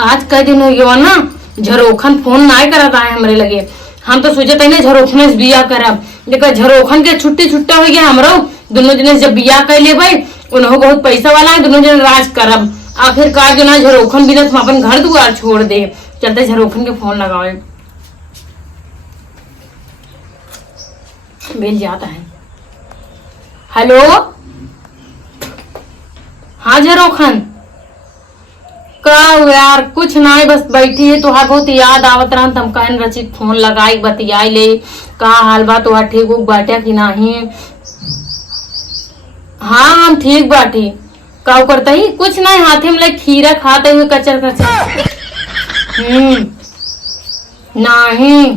आज कई दिन हो गया ना, झरोखन फोन ना करत आए हमरे लगे। हम तो सोचते ना झरोखने से बिया करब, लेकिन झरोखन के छुट्टी छुट्टा हो गया हमरो। दोनों जने जब बिया कर ले भाई, उन्होंने बहुत पैसा वाला है, दोनों जने राज करब। आखिरकार जो ना झरोखन बिना तुम अपन घर दुआर छोड़ दे। चलते झरोखन के फोन लगाओ, मिल जाता है। हेलो, हाँ झरोखन का यार कुछ ना है, बस बैठी है। तुहार बहुत याद आवत रहा, तम कहन रची फोन लगाई बतियाई ले। का हाल बा तुहार, ठीक उक बाटे कि नहीं? हाँ हम ठीक बाटी। का करता ही कुछ नहीं, हाथे में लाइक खीरा खाते हुए कचर कचर। नहीं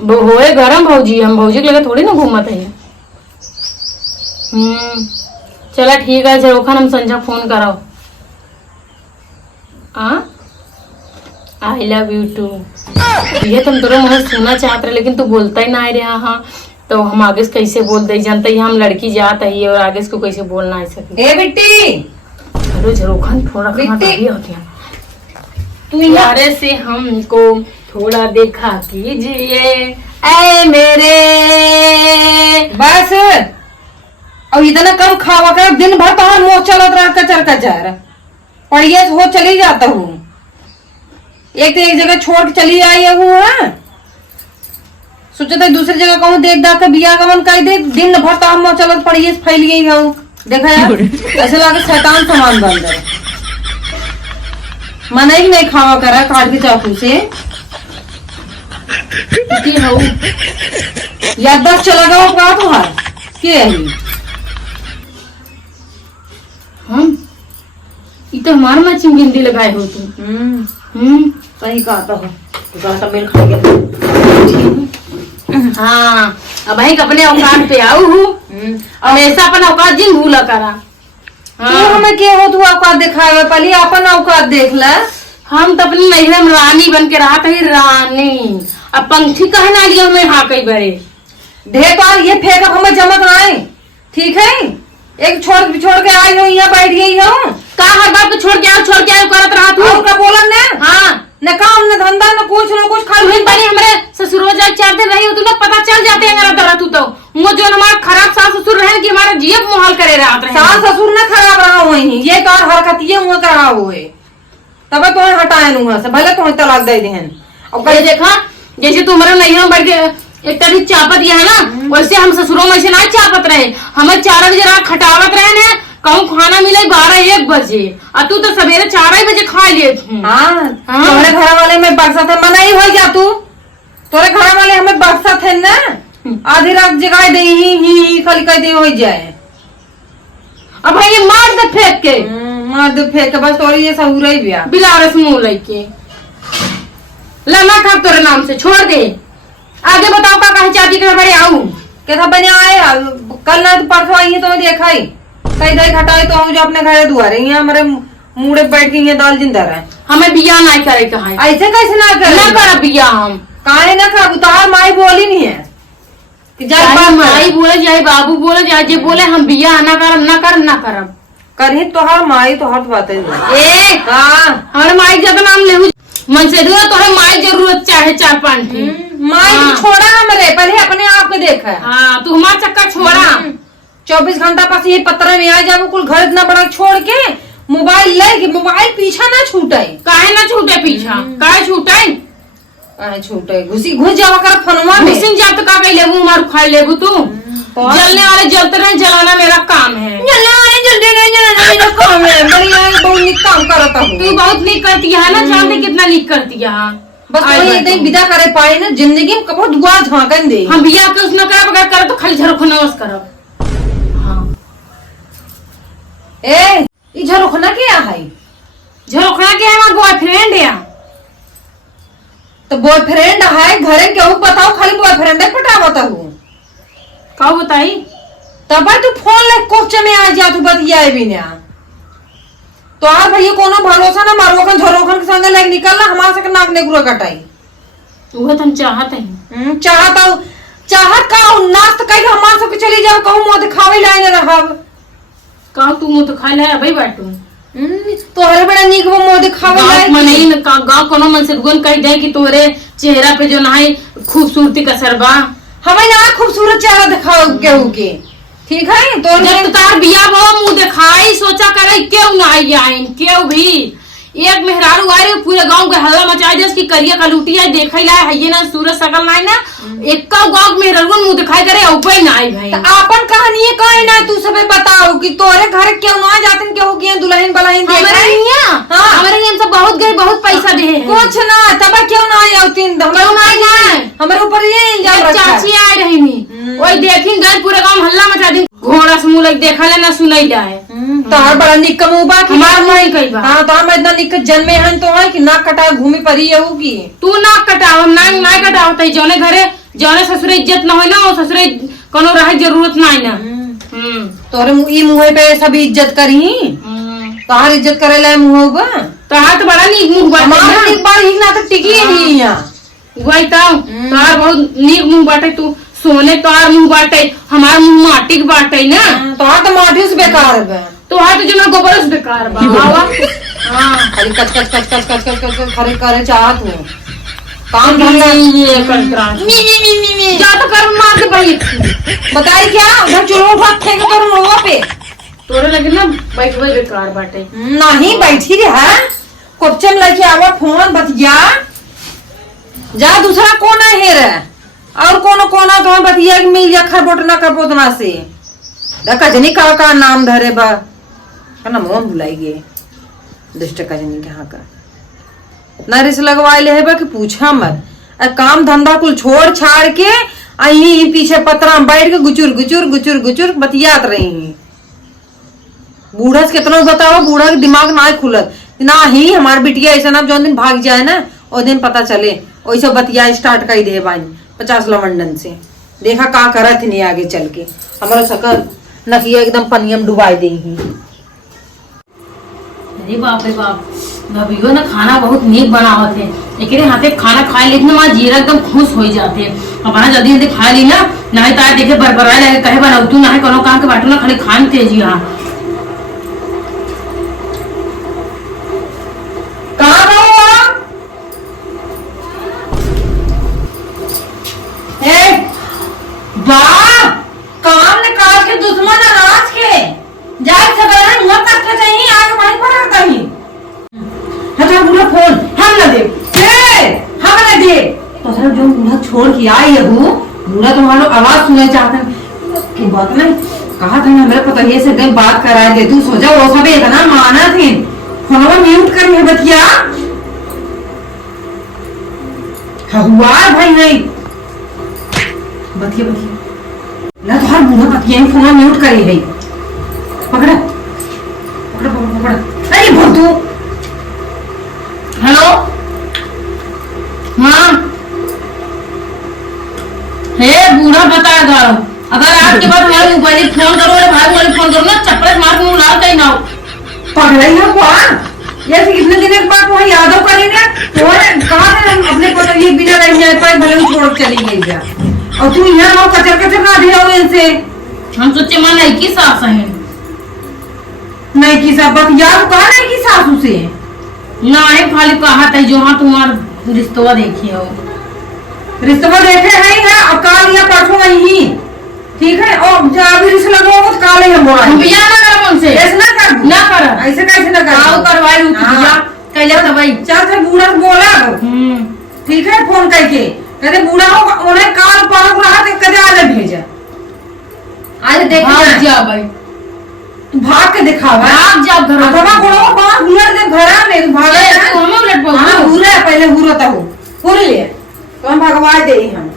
होए गरम भौजी, हम भौजी के लगे थोड़ी ना घूमत है। चला ठीक है झरोखन, हम संझा फोन कराओ। I love you too. ये तुम तोरा मुझे सुनना चाहते रहे, लेकिन तू बोलता ही ना है रहा। हाँ तो हम आगे से कैसे बोल दे, जानते ही हम लड़की जात है और आगे से को कैसे बोलना है सके। ए बिट्टी, अरे झरोखन थोड़ा बिट्टी होती है तू यारे से हमको थोड़ा देखा कीजिए ऐ मेरे। बस और इतना कम खावा कर, दिन भर तो मुंह चलत रहा कचर कचर। पढ़िए हो चली जाता हूँ, एक तो एक जगह छोड़ के चली आई हूँ। सोचा था दूसरी जगह कहूँ देख दाख के बिया का मन कर दे, दिन भर तो मुंह चलत पढ़िए फैल गई हूँ। देखा यार ऐसे लगा शैतान सामान बन गए। मना ही नहीं खावा करा काट के चाकू से। याददाश्त चला गया वो का तुम्हार के है? हम तो हमारा मैचिंग गिंदी लगाए हो तुम। सही कहता हो, तो मिल खा गया। हाँ अब भाई अपने औकात पे आऊ हूँ, हमेशा अपन औकात जिन भूला करा। तू हमें के हो, तू औकात दिखावे पहले अपन औकात देख ले। हम तो अपनी नैहर में रानी बन के रहा कही, रानी। अब पंखी कहना लिया हमें हाँ कई बड़े ढेर बार ये फेंक हमें चमक आए। ठीक है, एक छोड़ के आई हो, यहाँ बैठ गई हो। का हर बार तो छोड़ के आओ करत रहा तू। और का बोला ने? हाँ न काम न धंधा न कुछ खा तुम बनी हमारे ससुर जाए 4 दिन रही हो, तुमने पता चल जाते हैं मेरा तू तो वो जो हमारा खराब सास ससुर रहे कि हमारा जीव मुहाल करे रहा। सास ससुर न खराब रहा वही, ये तो हरकत ये मुँह करा हुए तब तो हटाए नुआ से, भले तो तलाक दे देहन। और कहीं देखा जैसे तुम्हारे नैहरों बैठ के एक तरह चापत यह है ना, वैसे हम ससुरों में से ना चापत रहे। हमें 4 बजे रात खटावत रहे ने, कहूँ खाना मिले 12-1 बजे, और तू तो सवेरे 4 बजे खा लिए। तुम्हारे घर वाले में बक्सा थे, मना ही हो जा तू। तोरे घर वाले हमें बक्सा थे ना, आधी रात जगाए दे ही खाली कह दे हो जाए। अब भाई ये मार दे फेंक के, बस और ये सहूरा ही बिया बिलारस मुंह लेके लमा खा तोरे नाम से छोड़ दे। आगे बताओ का कहे चाची के बड़े आऊ क्या था बने आए कल ना परसों आई है तो देखा ही कहीं दही खटाई तो जो अपने घर दुआरे यहाँ हमारे मुड़े बैठ के यहाँ दाल जिंदा रहे। हमें बिया नहीं करे कहा, ऐसे कैसे ना कर बिया हम काहे ना कर। तार माई बोली नहीं है कि जाए माई बोले जाए बाबू बोले जाए जे बोले हम बिया ना करब करही तोहार माई तोहार बात है। हमारे माई का नाम ले मन से दूर तो माई जरूरत चाहे 4-5 माई छोड़ा हमरे पहले अपने आप को देखा। हाँ तू हमारा चक्कर छोड़ा। 24 घंटा पास ये पत्र में आ जाओ कुल घर इतना बड़ा छोड़ के मोबाइल ले के मोबाइल पीछा ना छूटे। काहे ना छूटे पीछा, काहे छूटे घुस जावा कर फोनवा में घुसिन जा तो का कह लेबू मार खा लेबू तू। जलने वाले जलते रहे, जलाना मेरा काम है। जलने वाले जलते रहे, जलाना मेरा काम है। बढ़िया बहुत निक काम करता हूँ। तू बहुत निक करती है ना, जानते कितना निक करती है। बस वही विदा करे पाए ना, जिंदगी में कबो दुआ झांकन दे। हम बिया के उसने करा बगैर करे तो खाली झरोखनवास करब। हाँ ए ई झरोखना क्या है? झरोखना के हमारा बॉयफ्रेंड है। तो बॉयफ्रेंड है घरे केहू बताओ, खाली बॉयफ्रेंड पटावत हूँ का बताई? तब तू फोन ले कोच में आ जा, तू बतियाए बिना तो आ भैया कोनो भरोसा ना मारोखन झरोखन के संग लाइक निकलना हमारे से नाक ने गुरा कटाई। वो तो हम चाहते हैं। चाहत का नास्त कहीं हमारे से चली जाओ, कहूँ मुँह दिखावे लाए ना रहब। कहूँ तू मुँह तो खा ले भाई बाटू तोहरे बड़े नीक वो मुंह दिखावे गाँव में नहीं न गाँव कोनो मन से दुगन कह दे कि तोरे चेहरा पे जो ना है खूबसूरती का असर बा। हमें ना खूबसूरत चेहरा दिखाओ केहू के, ठीक है? तो जब तार बिया वो मुंह दिखाई सोचा करे क्यों ना आई आइन क्यों भी एक मेहरारू आ रही पूरे गांव के हल्ला मचा दे कि करिया का लूटी है देखा ला है ना सूरज सकल ना ना एक का गांव मेहरारू मुंह दिखाई करे ऊपर ना आई भाई। आपन कहानी है कहे ना तू सबे बताओ कि तोरे घर क्यों ना जातन केहू के दुल्हन बलहन देख हमारे यहाँ हमारे यहाँ सब बहुत गए बहुत पैसा दे कुछ ना तब क्यों ना आई तीन क्यों ना आई हमारे ऊपर ये इल्जाम रखा चाची आ रही नहीं वही देखी गए पूरे गांव हल्ला मचा दी घोड़ा से मुंह लग देखा ले ना सुनाई ला है तोहर बड़ा निक मुंह बा कि हमार नहीं कई बा। हां तो हम इतना निक जन्मे हन तो है कि नाक कटा घूमी परी यहू की तू नाक कटाव हम ना कटाव तई जौने घरे जौने ससुरे इज्जत ना होई ना वो ससुरे कोनो रहे जरूरत ना है ना। तोरे ई मुंह पे सब इज्जत करी तोहर इज्जत करे ला मुंह बा तोहार तो बड़ा नीक मुंह बाटे हमार निक बार ही ना तो टिकी ही यहां वही तोहार बहुत नीक मुंह बाटे तू सोने तोहार मुंह बाटे हमार मुंह माटी के बाटे ना तोहर तो माटी से बेकार बा तोहार तो जो गोबर से बेकार बा बाबा। हां खाली कच कच कच कच कच कच कच खरे करे चाहत हूं काम धंधा धंधा ये कंतरा मी जा तो कर मार के भाई बताई क्या उधर चूल्हा उठा फेंक कर मुंह पे तोरे लगे ना बैठवे बेकार बाटे नहीं बैठी रे है कोपचम लेके आवा फोन बतिया जा दूसरा कोना है रे और कोनो कोना तो बतिया कि मिल जा खरबोटना करबोतना से देखा जनी का नाम धरे बा ना मोन भुलाई गे दुष्ट का जनी कहाँ का इतना रिस लगवाए ले है बा कि पूछा मत काम धंधा कुल छोड़ छाड़ के आई पीछे पतरा में बैठ के गुचुर गुचुर गुचुर गुचुर बतियात रही हैं। बूढ़ा से कितना बताओ बूढ़ा के दिमाग ना खुलत ना ही हमार बिटिया ऐसा ना जो दिन भाग जाए ना वो दिन पता चले वैसे बतिया स्टार्ट कर दे बानी 50 लवंडन से देखा का करत नहीं आगे चल के हमारा सकल नकिया एकदम पनियम डुबाई देगी। अरे बाप रे बाप भाभियो ना खाना बहुत नीक बनावत है एकरे हाथे खाना खाए लेकिन मां जीरा एकदम खुश हो जाते हमारा जल्दी जल्दी खा ली ना नहीं तो देखे बरबरा लगे कहे बनाऊ तू ना कोनो काम के बाटू ना खाली खान तेजी हां कहां रहो ए वाह काम निकाल के दुश्मन अनाज के जाए सवेरे मुंह तक के चाहिए आगे वहीं पर कहीं हटा बुला फोन हम ना दे हम ना दे तो सर जो बुला छोड़ के आई है वो बुला तुम्हारा आवाज सुनना चाहता है कि बात नहीं कहा था ना मेरे पता ये से एकदम बात करा दे तू सो जा वो सब इतना माना थे फोनवा म्यूट कर है बतिया हुआ भाई नहीं बतिया बतिया ला तो हर बुढ़ा बतिया फोन म्यूट करी है पकड़ा पकड़ा पकड़ा पकड़ा अरे भोतू हेलो हाँ हे बूढ़ा बता दो अगर आपके पास हमारे मोबाइल फोन करो अरे भाई मोबाइल फोन करो ना चप्पल मार के मुंह लाल कहीं ना हो पकड़ा ही हुआ ये कितने दिन के बाद वहाँ यादव करेंगे तो कहा हम अपने को तो ये बिना रह जाए पर भले ही छोड़ चली गई जा और तू यहाँ कचर कचर ना दिया इनसे हम सोचे मन है कि सास है नहीं की सब बात यार कहा नहीं की सासू से ना है खाली कहा था जो हाँ तुम्हार रिश्तवा देखी हो रिश्ता देखे है और काल या परसों नहीं ठीक है और अभी रिश्ता लगवाओ तो काल ही हम बोला बिया ना कर उनसे ऐसे ना कर ना कर ऐसे कैसे ना कर आओ करवाई उनकी बिया कैले था भाई चल से बूढ़ा बोला ठीक है फोन करके कहते बूढ़ा हो उन्हें काल पर रहा तो कदे आज भेजा आज देख जा भाई तू भाग के दिखावा भाग जा घर अथवा गोड़ो बाहर बुलर दे घरा में तू भाग तू हमें उलट बोल हां पूरा पहले हुरता हो पूरे ले तो हम भगवा दे हम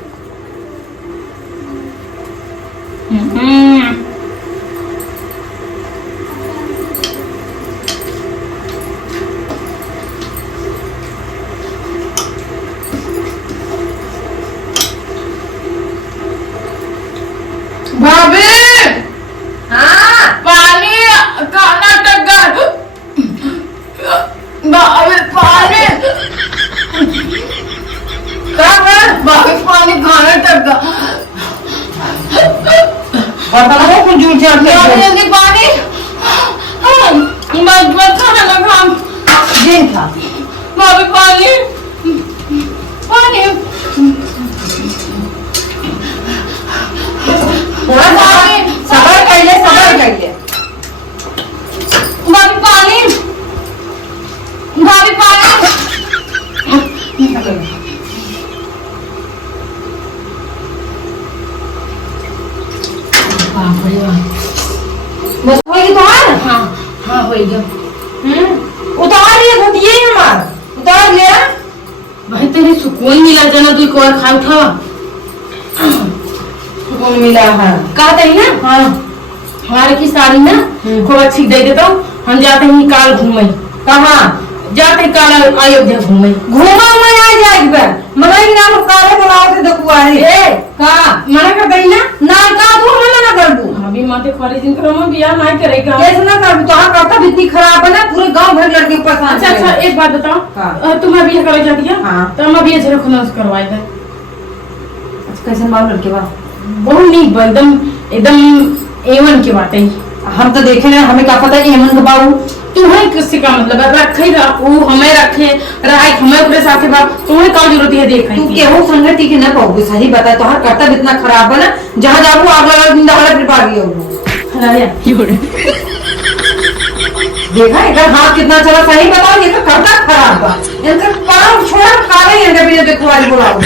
भाभी हां पानी खाना टक्कर भाभी पानी भाभी पानी खाना टक्कर बताओ कुछ झूठ जाते जल्दी पानी मत खाना खा था। भाभी पानी पानी थोड़ा सबर कर ले, सबर कर ले। भाभी पानी भाभी पानी बस होगी तुम्हार? हाँ हाँ हो गया। उतार लिए घुटिए हमार, उतार लिया। भाई तेरे सुकून मिला जना तू एक और खा उठावा। सुकून मिला है। कहते ही ना हाँ हमारे की साड़ी ना खूब अच्छी दे देता हूँ। हम जाते हैं काल घूमे। कहाँ जाते हैं काल अयोध्या घूमे। घूमा हुआ आ जाएगी बे, मना ही ना काले बुलाओ से दकुआरी। कहाँ मना कर दई ना ना का तू मना कर दू। अभी माते खाली दिन करो मैं बियाह नहीं करेगा। कैसे ना कर दू, तोहार करता भी इतनी खराब है ना, पूरे गांव भर लड़के परेशान। अच्छा अच्छा एक बात बताओ। हाँ। तुम्हें बियाह करवा जाती है हाँ। तो हम अभी अच्छे खुना करवाए थे। कैसे मालूम लड़के बा? बहुत नीक बा एकदम एकदम एवन की बात है। हम तो देखे ना, हमें क्या पता कि हेमंत बाबू तुम्हें किसी का मतलब है रखे वो हमें रखे रहा हमें पूरे साथ बात तुम्हें क्या जरूरत है देखा तू केहू संगति के ना पाओगे। सही बता, तोहार कर्तव्य इतना खराब है ना, जहाँ जाबू आग लगा दिन दहाड़ा फिर भागी हो। देखा इधर हाथ कितना चला। सही बताओ, ये तो कर्तव्य खराब बा। इनका काम छोड़ा काले हैं जब ये देखो आज बुलाओ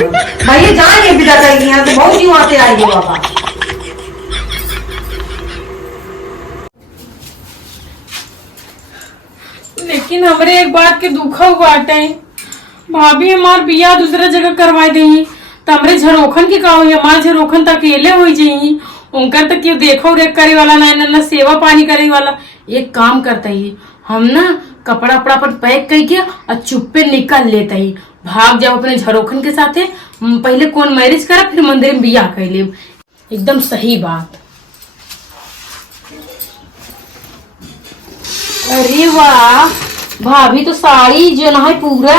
भाई, ये जान ये विदा करेगी यहाँ से। बहुत यूं आते आएगी बाबा। लेकिन हमारे एक बात के दुखा हुआ है भाभी हमार बियाह दूसरा जगह करवाई दी तो हमरे झरोखन के का हुई। हमार झरोखन तक अकेले हो जाई उनकर तक क्यों देखो रेख करे वाला ना सेवा पानी करे वाला। एक काम करता ही हम ना कपड़ा अपड़ा पर पैक करके और चुप्पे निकल लेते ही भाग जाओ अपने झरोखन के साथे। पहले कौन मैरिज करा फिर मंदिर में बियाह कर ले। एकदम सही बात। अरे वाह भाभी तो साड़ी जो ना है पूरा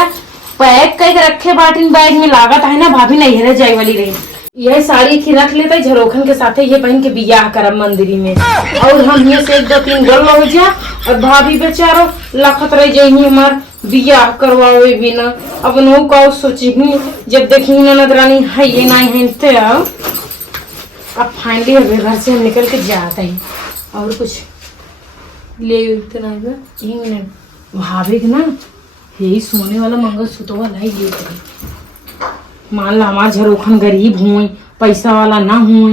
पैक करके रखे बाटिन बैग में लागत है ना भाभी नहीं रह जाए वाली रही। यह साड़ी की रख लेता है झरोखन के साथ ये पहन के बियाह करब मंदिरी में और हम ये से 1-2-3 गोल हो जा और भाभी बेचारो लखत रह जाइए हमार बियाह करवावे बिना। अब नो का सोची जब देखी ना नजरानी है ये नहीं है अब फाइनली अभी घर से हम निकल के जाते हैं और कुछ ले इतना यही मिनट भाभी के ना यही सोने वाला मंगलसूत्र वाला ही ले मान ला हमार झरोखन गरीब हुए पैसा वाला ना हुए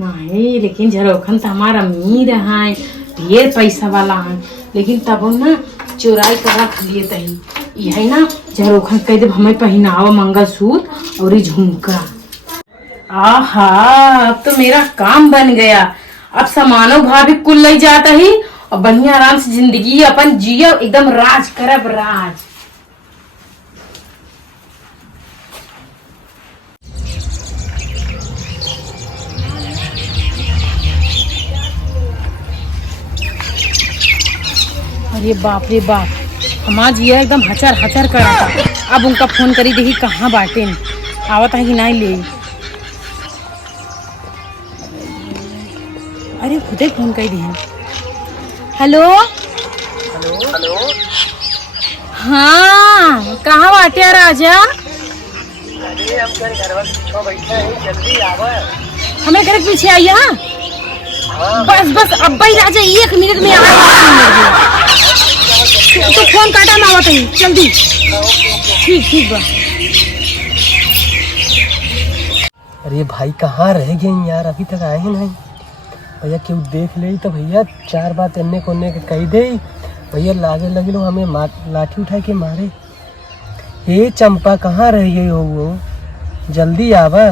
नहीं लेकिन झरोखन तो हमारा अमीर है ढेर पैसा वाला है लेकिन तब ना चुराई कर रख लिए तही यही ना झरोखन कह दे हमें पहनावा मंगलसूत्र और झुमका। आहा अब तो मेरा काम बन गया। अब सामानो भाभी कुल ले जाता ही और बढ़िया आराम से जिंदगी अपन जियो एकदम राज करब राज। अरे बाप रे बाप हमार जिया एकदम हचर हचर करा था। अब उनका फोन करी देखी कहाँ बाटे आवत है कि नहीं ले। अरे खुदे फोन कर दी। हेलो हेलो हाँ कहाँ बाटे राजा? अरे हम घर पीछे बैठे हैं, जल्दी आवा। हमें घर पीछे आइए। हाँ बस बस अब ही राजा 1 मिनट में आ तो फोन काटा ना आवत है जल्दी। ठीक ठीक बा। अरे भाई कहाँ रह गए यार, अभी तक आए ही नहीं। भैया क्यों देख ले तो भैया 4 बात एन्ने कोने के कही दे। भैया लागे लगे लो हमें लाठी उठा के मारे। ये चंपा कहाँ रह गई हो वो, जल्दी आवा।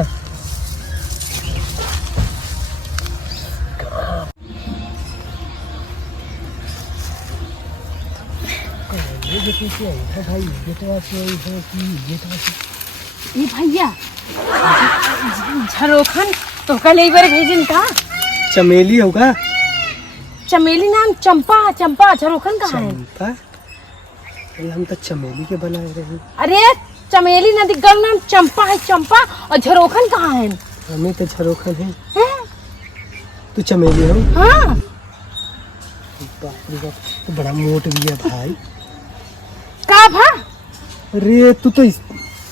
भाई ये भैया झरोखन तो कल एक बार भेजन था। चमेली होगा। चमेली नाम चंपा चंपा झरोखन कहाँ है? चंपा? अरे हम तो चमेली के बनाए रहे। अरे चमेली नदी का नाम चंपा है चंपा और झरोखन कहाँ है? हमें तो झरोखन है। तू चमेली हो? हाँ बाप रे बाप, तो बड़ा मोट भी है भाई। का साफ है। अरे तू तो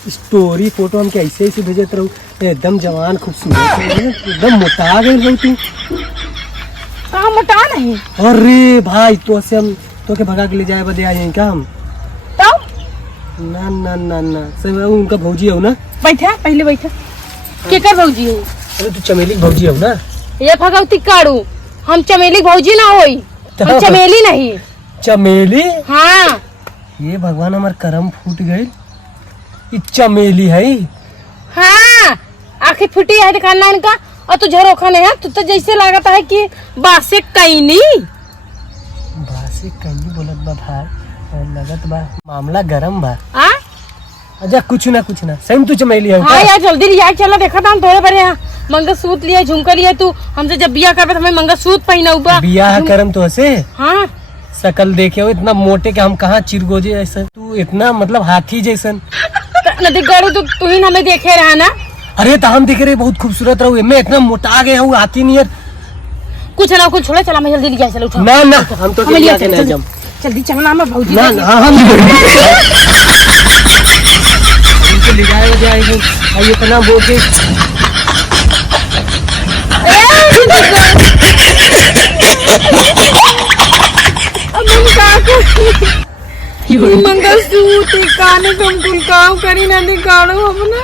स्टोरी फोटो हमके ऐसे ऐसे भेजत रहू, एकदम जवान खूबसूरत है, एकदम मोटा गई रही तू। कहाँ मोटा नहीं। अरे भाई तो से हम तो के भगा के ले जाए बदे आए क्या हम? तो ना ना ना ना सब उनका भौजी हो ना। बैठा पहले बैठा। केकर भौजी हो? अरे तू चमेली के भौजी हो ना। ये भगवती काड़ू, हम चमेली भौजी ना होई, हम चमेली नहीं। चमेली? हाँ। ये भगवान हमार करम फूट गए, ये चमेली है। हाँ आखिर फूटी है दिखाना इनका। और तू झरोखा नहीं है, तू तो जैसे लागता है कि बासे कैनी। बासे कैनी बोलत बा भाई, और लगत बा मामला गरम बा। हाँ अच्छा कुछ ना सही में तू चमेली है। हाँ यार जल्दी लिया चला, देखा था हम थोड़े बड़े यहाँ मंगलसूत्र लिया, झुमका लिया। तू हमसे जब बिया कर हमें मंगलसूत्र पहना। बियाह करम तो हसे। हाँ शकल देखे हो इतना मोटे के हम कहाँ चिरगोजे ऐसा, तू इतना मतलब हाथी जैसन। नदी गाड़ू तू ही हमें देखे रहा ना। अरे तो हम देख रहे बहुत खूबसूरत रहू, मैं इतना मोटा गया हूँ हाथी नियर। कुछ ना कुछ छोड़ा, चला मैं जल्दी लिया चलो। उठो ना ना हम तो हमें लिया के चल, नहीं जम। जल्दी चलना मैं भौजी ना देख ना हम हमको ले जाएगा और इतना बोके मंगलसूत्र काने तुम कुल काम करी ना दिखाड़ो हम ना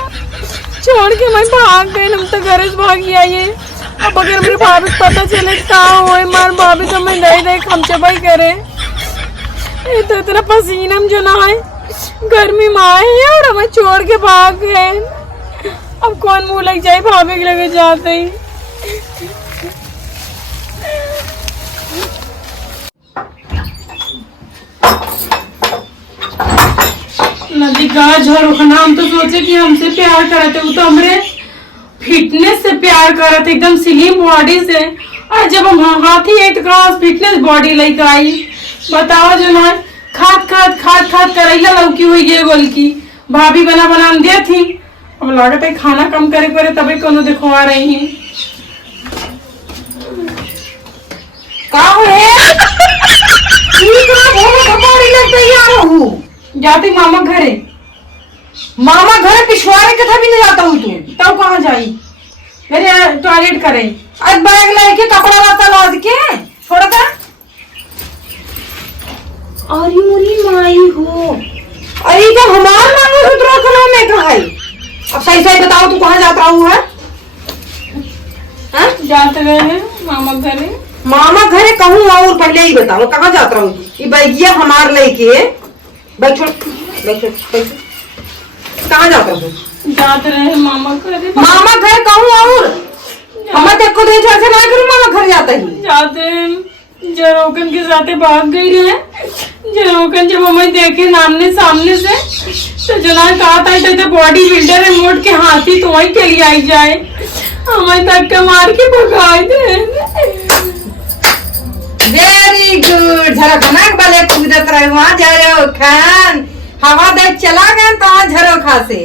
छोड़ के मैं भाग गए। हम तो घर से भाग गया ये। अब अगर मेरे भाभी को पता चले कहाँ हुए मार भाभी तो मैं नहीं देख हम चबाई करे। ये तो इतना पसीना में जो ना है गर्मी में आए हैं और हमें छोड़ के भाग गए। अब कौन मुंह लग जाए भाभी के लगे जाते ही। नदी का झरोखना हम तो सोचे कि हमसे प्यार करते, वो तो हमरे फिटनेस से प्यार करते, एकदम स्लिम बॉडी से। और जब हम हाथी है तो कहाँ फिटनेस बॉडी लेके आई बताओ। जो ना खाद करैला लौकी हुई ये गोल की भाभी बना दिया थी। अब लागत है खाना कम करे करे तभी कोनो दिखवा रही है। जाती मामा घरे पिछवाड़े के भी नहीं जाता हूँ तू। तब कहाँ जाई? मेरे टॉयलेट करे। आज बैग लेके कपड़ा लता लाद के छोड़ का। अरे मुरी माई हो, अरे तो हमार मंगलसूत्र खनो में कहा है। अब सही बताओ तू कहाँ जाता हूँ है? जाते रहे हैं मामा घरे। मामा घरे कहूँ और पहले ही बताओ कहाँ जाता हूँ। ये बैगिया हमार लेके बैग छोड़ कहाँ जाता हूँ? जाते रहे मामा घरे। मामा घर कहूँ और हमें देखो दे जैसे ना करूँ मामा घर जाता ही। जाते जरोकन के साथ भाग गई है। जरोकन जब हमें देखे सामने से तो जना कहा था तो बॉडी बिल्डर है मोट के हाथी तो वही के लिए आई जाए, हमें धक्का मार के भगाए थे। Very good. झरोखा वाले कूदत रहे वहाँ झरोखान हवा दे चला गया तो झरोखा से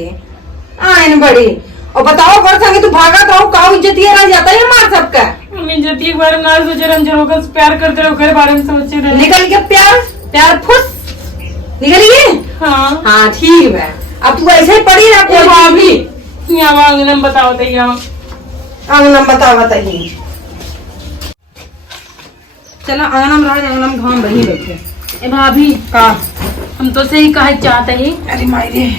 आयन बड़ी। और बताओ घर संगे तू भागत रहो काऊ इज्जतिया रह जाता है मार सबका। हम इज्जती के बारे में ना सोचे रहे, हम झरोखा से प्यार करते रहे घर बारे में सोचे रहे। निकल के प्यार फुस निकल गई। हाँ हाँ ठीक है। अब तू ऐसे ही पड़ी रहा कोई भाभी। यहाँ आंगन बताओ तो यहाँ आंगन बताइए। चलो आंगन रह आंगन घाम रही बैठे। ए भाभी का हम तो से ही कहे चाहते ही अरे मायरे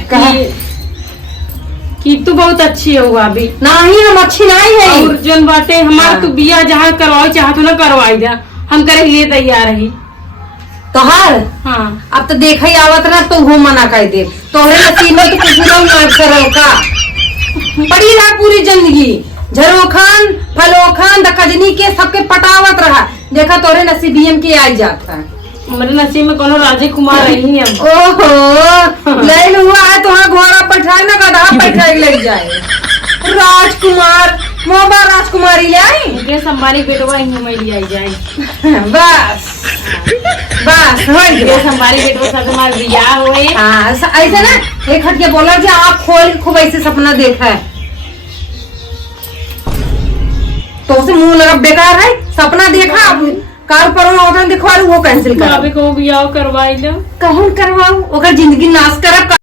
कि तू बहुत अच्छी है भाभी। नहीं हम अच्छी नहीं है। और जन बाटे हमारा हाँ। तू बिया जहाँ करवाओ चाहतो ना करवाई जा, हम करे लिए तैयार रही। तोहार हाँ अब तो देखा ही आवत ना तो वो मना कर दे तोहरे नसीब में तो पूरा मार करो का पड़ी रहा पूरी जिंदगी। झरोखान फलोखान दकजनी के सबके पटावत रहा। देखा तोरे नसीबियम के आई जाता है। हमारे नसीब में कोनो राजे कुमार रही है। ओहो ले हुआ है तो घोड़ा बैठाए ना गधा बैठाए लग जाए। राजकुमार मोबा राजकुमारी ले आई मुकेश अंबानी बेटवा ही में लिया जाए। बस बस मुकेश अंबानी बेटवा साथ हमारा बियाह हुए। हाँ ऐसे ना एक हट के बोला कि आप खोल खूब ऐसे सपना देखा है तो उसे मुंह लगा बेकार है। सपना देखा कार पर दिखवा वो कैंसिल कर भाभी को बियाह करवाई लो। कहूँ करवाऊ ओकर जिंदगी नाश करब।